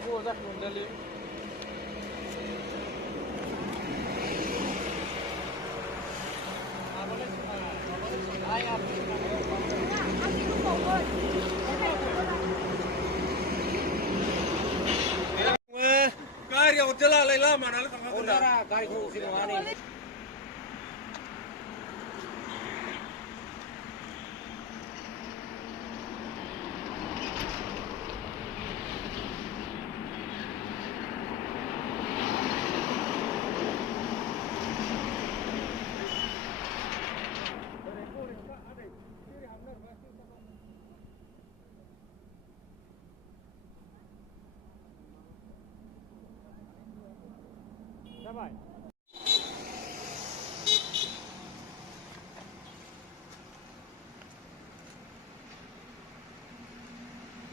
Kari udah lah, lama mana lu tengah Udah, kari ku sini mana? Давай.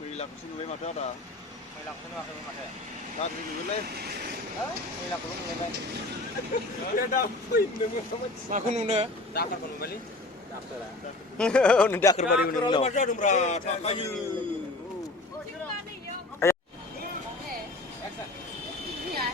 Mày làm xin với mặt đó à? Mày làm cái nào cái mặt này? Tao thì ngửa lên. Mày làm cái lúc này. Dia dah pin dengan sama. Aku nunda. Dakar kan kembali? Dakar lah. Oh, nunda kerbari Kalau nunda. macam ada berat, kayu. Iya.